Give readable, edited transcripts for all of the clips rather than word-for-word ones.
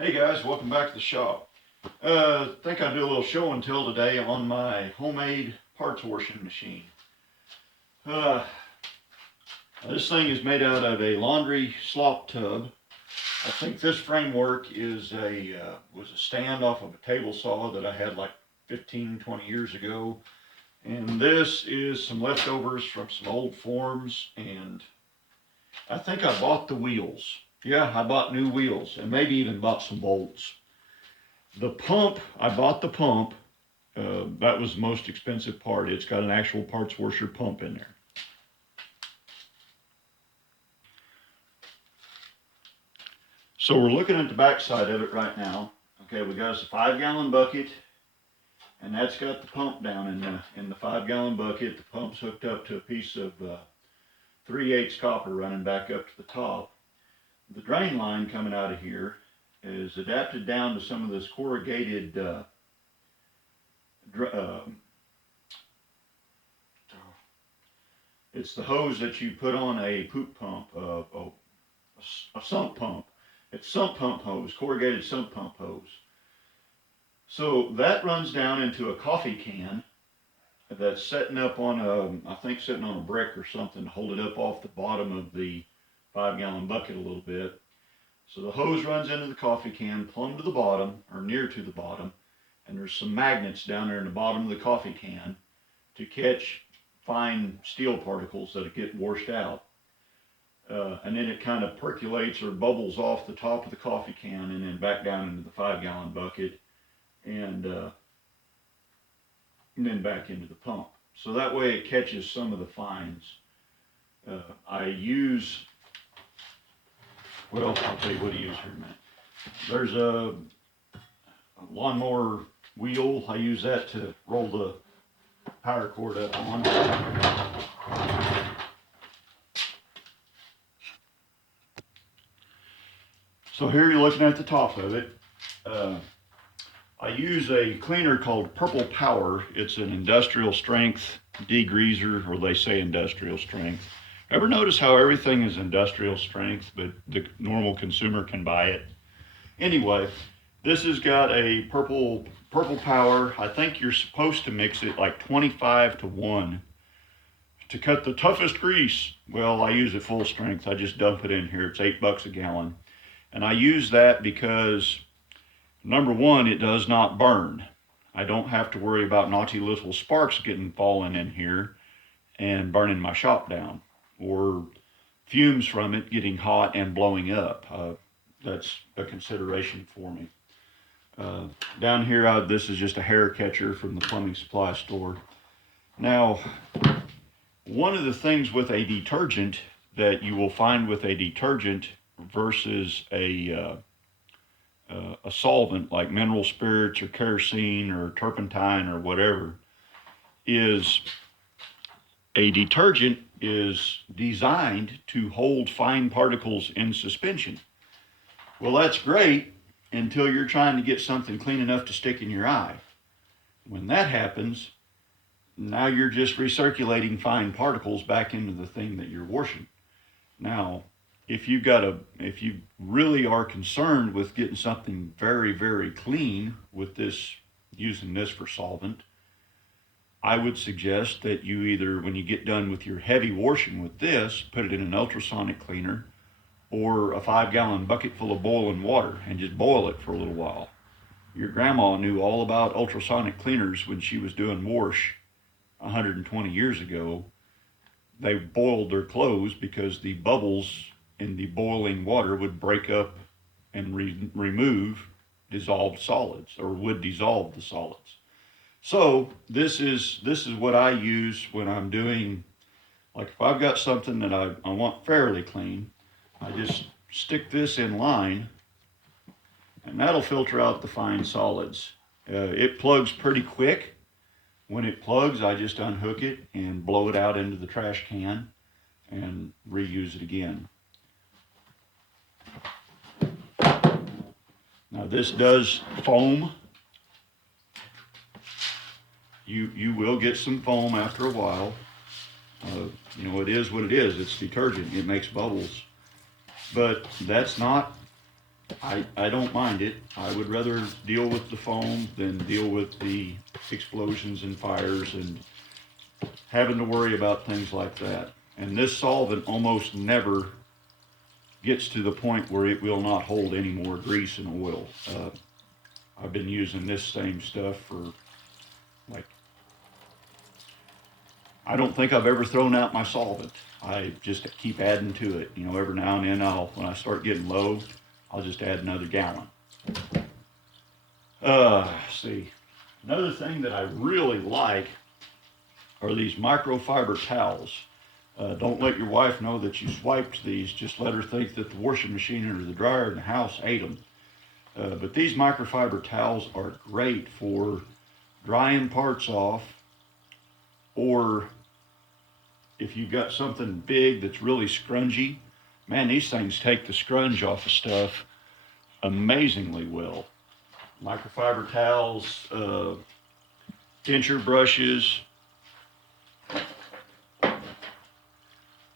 Hey guys, welcome back to the shop. Think I'll do a little show and tell today on my homemade parts washing machine. Uh, this thing is made out of a laundry slop tub. I think this framework is was a stand off of a table saw that I had like 15, 20 years ago. And this is some leftovers from some old forms, and I think I bought the wheels. Yeah, I bought new wheels and maybe even bought some bolts. The pump, I bought the pump. That was the most expensive part. It's got an actual parts washer pump in there. So we're looking at the back side of it right now. Okay, we got us a 5-gallon bucket, and that's got the pump down in the 5-gallon bucket. The pump's hooked up to a piece of 3/8 copper running back up to the top. The drain line coming out of here is adapted down to some of this corrugated it's the hose that you put on a poop pump, a sump pump. It's sump pump hose, corrugated sump pump hose. So that runs down into a coffee can that's setting up on I think sitting on a brick or something to hold it up off the bottom of the 5-gallon bucket a little bit. So the hose runs into the coffee can, plumb to the bottom, or near to the bottom, and there's some magnets down there in the bottom of the coffee can to catch fine steel particles that get washed out. And then it kind of percolates or bubbles off the top of the coffee can and then back down into the 5-gallon bucket and then back into the pump. So that way it catches some of the fines. I use, well, I'll tell you what I use here in a minute. There's a lawnmower wheel. I use that to roll the power cord up on. So here you're looking at the top of it. I use a cleaner called Purple Power. It's an industrial strength degreaser, or they say industrial strength. Ever notice how everything is industrial strength, but the normal consumer can buy it? Anyway, this has got a purple power. I think you're supposed to mix it like 25-1 to cut the toughest grease. Well, I use it full strength. I just dump it in here. It's $8 a gallon. And I use that because, number one, it does not burn. I don't have to worry about naughty little sparks falling in here and burning my shop down, or fumes from it getting hot and blowing up. That's a consideration for me. Down here, this is just a hair catcher from the plumbing supply store. Now, one of the things with a detergent that you will find with a detergent versus a solvent like mineral spirits or kerosene or turpentine or whatever is a detergent is designed to hold fine particles in suspension. Well, that's great until you're trying to get something clean enough to stick in your eye. When that happens, now you're just recirculating fine particles back into the thing that you're washing. Now, if you really are concerned with getting something very, very clean with this, using this for solvent, I would suggest that you either, when you get done with your heavy washing with this, put it in an ultrasonic cleaner or a 5-gallon bucket full of boiling water and just boil it for a little while. Your grandma knew all about ultrasonic cleaners when she was doing wash 120 years ago. They boiled their clothes because the bubbles in the boiling water would break up and remove dissolved solids, or would dissolve the solids. So this is what I use when I'm doing, like if I've got something that I want fairly clean, I just stick this in line and that'll filter out the fine solids. It plugs pretty quick. When it plugs, I just unhook it and blow it out into the trash can and reuse it again. Now this does foam. You will get some foam after a while. It is what it is. It's detergent. It makes bubbles. But that's not I don't mind it. I would rather deal with the foam than deal with the explosions and fires and having to worry about things like that. And this solvent almost never gets to the point where it will not hold any more grease and oil. I've been using this same stuff for like, I don't think I've ever thrown out my solvent. I just keep adding to it. You know, every now and then when I start getting low, I'll just add another gallon. See, another thing that I really like are these microfiber towels. Don't let your wife know that you swiped these. Just let her think that the washing machine or the dryer in the house ate them. But these microfiber towels are great for drying parts off, or if you've got something big that's really scrungy. Man, these things take the scrunge off of stuff amazingly well. Microfiber towels, tincture brushes,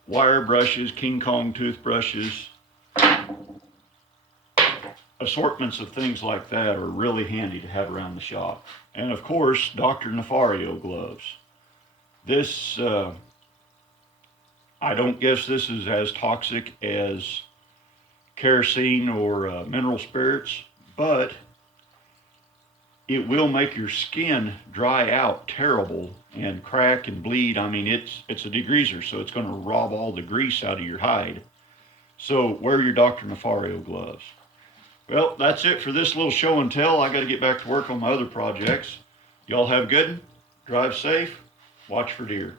wire brushes, King Kong toothbrushes, assortments of things like that are really handy to have around the shop. And of course, Dr. Nefario gloves. This, I don't guess this is as toxic as kerosene or mineral spirits, but it will make your skin dry out terrible and crack and bleed. I mean, it's a degreaser, so it's going to rob all the grease out of your hide. So wear your Dr. Nefario gloves. Well, that's it for this little show and tell. I got to get back to work on my other projects. Y'all have a good one. Drive safe. Watch for deer.